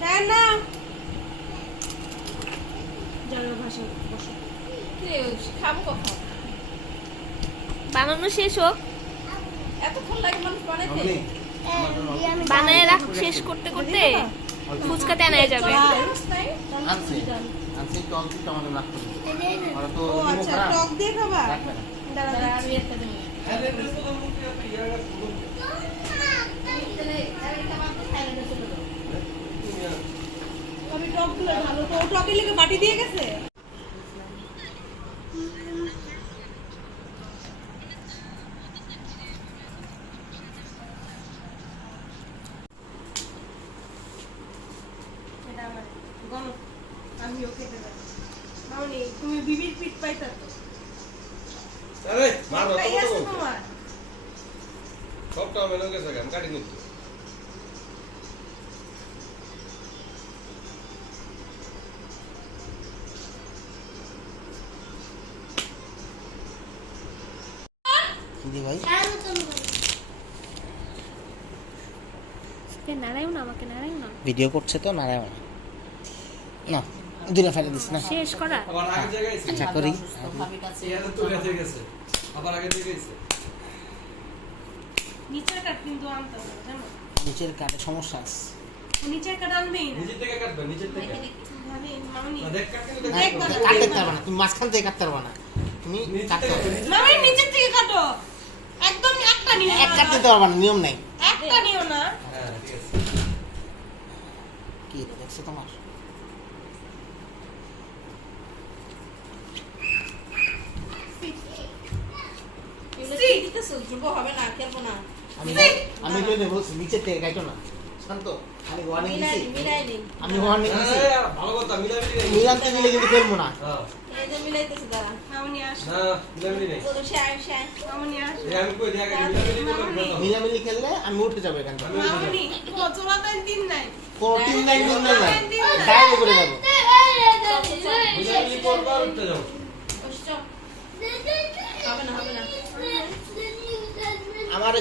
হ্যাঁ না জানার ভাষা বসো খাব কখন বানানো শেষ হোক এতক্ষণ লাগে মানুষ বানাইতে বানায় রাখ শেষ করতে করতে ফুচকা তেনায় যাবে আচ্ছা টক দিয়ে খাবা দাঁড়া, আমি একটা দেবো আমি টকগুলো ভালো। তো টকের লেগে বাটি দিয়ে গেছে? তুমি বিবির পিঠ পাইতা তো আরে মারো আছে তোমার। সবটা মেনে গেছে কাটি নিচ্ছি জি ভাই। না আমাকে ভিডিও করছে তো নারায়ণ। না দূরে ফেলে দিস না। শেষ করা? আচ্ছা করি। ইয়াতে তুলে থেকে গেছে। আবার আগে থেকে গেছে। নিচের কাঠ কিন্তু আনতে হবে জানো? নিচের কাটে সমস্যা আছে। নিচের কাঠ আনবেই না। নিচের থেকে কাটবে নিচের থেকে। মামনি। দেখ কাটতে দেখ দেখ না, কাটতে দেখ পারবে না তুমি মাঝখান থেকে কাটতে পারবে না। তুমি কাটতে নিচের থেকে কাটো। একদম একটা নিও এক না। কাটতে দিতে পারবে না নিয়ম নাই। একটা নিও না। হ্যাঁ ঠিক আছে। কি রে, দেখছ তোমার? হবে না খেলব না। আমি আমি তো বলছি নিচের থেকে কাটো না। শান্ত। আমি ওয়ার্নিং মিলাই দিছি মিলাই আমি ওয়ার্নিং দিছি। হ্যাঁ, ভালো কথা মিলামিলি নেই মিলান্তে দিলে কিন্তু খেলব না। হ্যাঁ। এই যে মিলাইতেছি দাঁড়া মিলামিলি খেললে আমি উঠে যাব এখান থেকে। দিন নাই। করে যাব। মিলামিলি করব আর উঠতে যাব। আমার